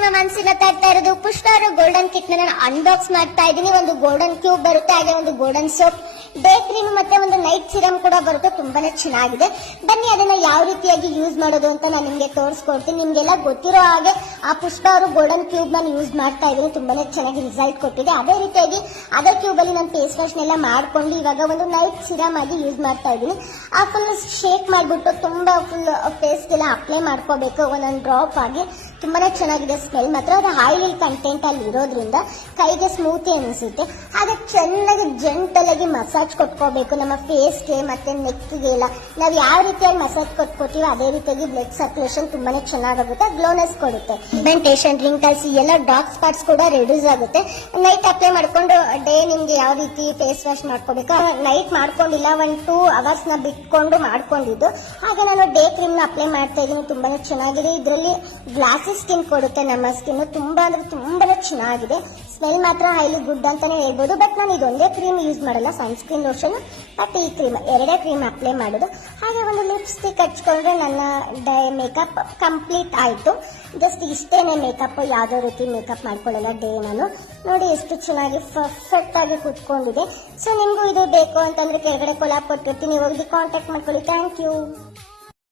ನಿಮ್ಮ ಮನಸ್ಸಿನ ತಡ್ತಾ ಇರೋದು ಪುಷ್ಪ ಅವರ ಗೋಲ್ಡನ್ ಕಿಟ್ ನಾನು ಅನ್ಬಾಕ್ಸ್ ಮಾಡ್ತಾ ಇದ್ದೀನಿ. ಒಂದು ಗೋಲ್ಡನ್ ಕ್ಯೂಬ್ ಬರುತ್ತೆ, ಹಾಗೆ ಒಂದು ಗೋಲ್ಡನ್ ಸೋಪ್, ಡೇ ಕ್ರೀಮ್ ಮತ್ತೆ ಒಂದು ನೈಟ್ ಸಿರಮ್ ಕೂಡ ಬರುತ್ತೆ. ತುಂಬಾನೇ ಚೆನ್ನಾಗಿದೆ. ಬನ್ನಿ ಅದನ್ನ ಯಾವ ರೀತಿಯಾಗಿ ಯೂಸ್ ಮಾಡೋದು ಅಂತ ನಾನು ನಿಮ್ಗೆ ತೋರಿಸ್ಕೊಡ್ತೀನಿ. ನಿಮ್ಗೆಲ್ಲ ಗೊತ್ತಿರೋ ಹಾಗೆ ಆ ಪುಷ್ಪ ಅವರು ಗೋಲ್ಡನ್ ಕ್ಯೂಬ್ ನಾನು ಯೂಸ್ ಮಾಡ್ತಾ ಇದ್ದೀನಿ. ತುಂಬಾನೇ ಚೆನ್ನಾಗಿ ರಿಸಲ್ಟ್ ಕೊಟ್ಟಿದೆ. ಅದೇ ರೀತಿಯಾಗಿ ಅದೇ ಕ್ಯೂಬ್ ಅಲ್ಲಿ ನಾನು ಫೇಸ್ ವಾಶ್ ನೆಲ್ಲ ಮಾಡ್ಕೊಂಡು ಇವಾಗ ಒಂದು ನೈಟ್ ಸಿರಮ್ ಆಗಿ ಯೂಸ್ ಮಾಡ್ತಾ ಇದ್ದೀನಿ. ಆ ಫುಲ್ ಶೇಕ್ ಮಾಡ್ಬಿಟ್ಟು ತುಂಬಾ ಫುಲ್ ಫೇಸ್ಗೆಲ್ಲ ಅಪ್ಲೈ ಮಾಡ್ಕೋಬೇಕು ಒಂದೊಂದು ಡ್ರಾಪ್ ಆಗಿ. ತುಂಬಾನೇ ಚೆನ್ನಾಗಿದೆ. ಸ್ಮೆಲ್ ಮಾತ್ರ ಅದು ಆಯಿಲ್ ಕಂಟೆಂಟ್ ಅಲ್ಲಿ ಇರೋದ್ರಿಂದ ಕೈಗೆ ಸ್ಮೂತಿ ಅನಿಸುತ್ತೆ. ಹಾಗೆ ಚೆನ್ನಾಗಿ ಜೆಂಟಲ್ ಆಗಿ ಮಸಾಜ್ ಕೊಟ್ಕೋಬೇಕು ನಮ್ಮ ಫೇಸ್ಗೆ ಮತ್ತೆ ನೆಕ್ಗೆ ಎಲ್ಲ. ನಾವು ಯಾವ ರೀತಿಯಾಗಿ ಮಸಾಜ್ ಕೊಟ್ಕೋತೀವಿ ಅದೇ ರೀತಿಯಾಗಿ ಬ್ಲಡ್ ಸರ್ಕ್ಯುಲೇಷನ್ ತುಂಬಾನೇ ಚೆನ್ನಾಗುತ್ತೆ, ಗ್ಲೋನೆಸ್ ಕೊಡುತ್ತೆ. ಪಿಗ್ಮೆಂಟೇಷನ್, ರಿಂಕಲ್ಸ್ ಎಲ್ಲ ಡಾರ್ಕ್ ಸ್ಪಾಟ್ಸ್ ಕೂಡ ರೆಡ್ಯೂಸ್ ಆಗುತ್ತೆ. ನೈಟ್ ಅಪ್ಲೈ ಮಾಡ್ಕೊಂಡು ಡೇ ನಿಮ್ಗೆ ಯಾವ ರೀತಿ ಫೇಸ್ ವಾಶ್ ಮಾಡ್ಕೋಬೇಕು. ನೈಟ್ ಮಾಡ್ಕೊಂಡಿಲ್ಲ, 1-2 ಅವರ್ಸ್ ನ ಬಿಟ್ಕೊಂಡು ಮಾಡ್ಕೊಂಡಿದ್ದು. ಹಾಗೆ ನಾನು ಡೇ ಕ್ರೀಮ್ ನ ಅಪ್ಲೈ ಮಾಡ್ತಾ ಇದ್ದೀನಿ. ತುಂಬಾನೇ ಚೆನ್ನಾಗಿದೆ. ಇದರಲ್ಲಿ ಗ್ಲಾಸಿ ಸ್ಕಿನ್ ಕೊಡುತ್ತೆ ನಮ್ಮ ಸ್ಕಿನ್. ತುಂಬಾ ಅಂದ್ರೆ ತುಂಬಾನೇ ಚೆನ್ನಾಗಿದೆ. ಸ್ಮೆಲ್ ಮಾತ್ರ ಹೈಲಿ ಗುಡ್ ಅಂತಾನೆ ಹೇಳ್ಬೋದು. ಬಟ್ ನಾನು ಇದೊಂದೇ ಕ್ರೀಮ್ ಯೂಸ್ ಮಾಡಲ್ಲ, ಸನ್ಸ್ಕ್ರೀನ್ ಲೋಷನ್ ಮತ್ತೆ ಈ ಕ್ರೀಮ್ ಎರಡೇ ಕ್ರೀಮ್ ಅಪ್ಲೈ ಮಾಡೋದು. ಹಾಗೆ ಒಂದು ಲಿಪ್ಸ್ಟಿಕ್ ಹಚ್ಕೊಂಡ್ರೆ ನನ್ನ ಮೇಕಪ್ ಕಂಪ್ಲೀಟ್ ಆಯ್ತು. ಜಸ್ಟ್ ಇಷ್ಟೇನೆ ಮೇಕಪ್, ಯಾವ್ದೋ ರೀತಿ ಮೇಕಪ್ ಮಾಡ್ಕೊಳ್ಳಲ್ಲ ಡೇ ನಾನು. ನೋಡಿ ಎಷ್ಟು ಚೆನ್ನಾಗಿ ಪರ್ಫೆಕ್ಟ್ ಆಗಿ ಕುತ್ಕೊಂಡಿದೆ. ಸೊ ನಿಮ್ಗೂ ಇದು ಬೇಕು ಅಂತಂದ್ರೆ ಕೆಳಗಡೆ ಕೊಲಾಬ್ ಕೊಟ್ಟಿರ್ತೀನಿ, ಹೋಗಿ ಕಾಂಟ್ಯಾಕ್ಟ್ ಮಾಡ್ಕೊಳ್ಳಿ. Thank you.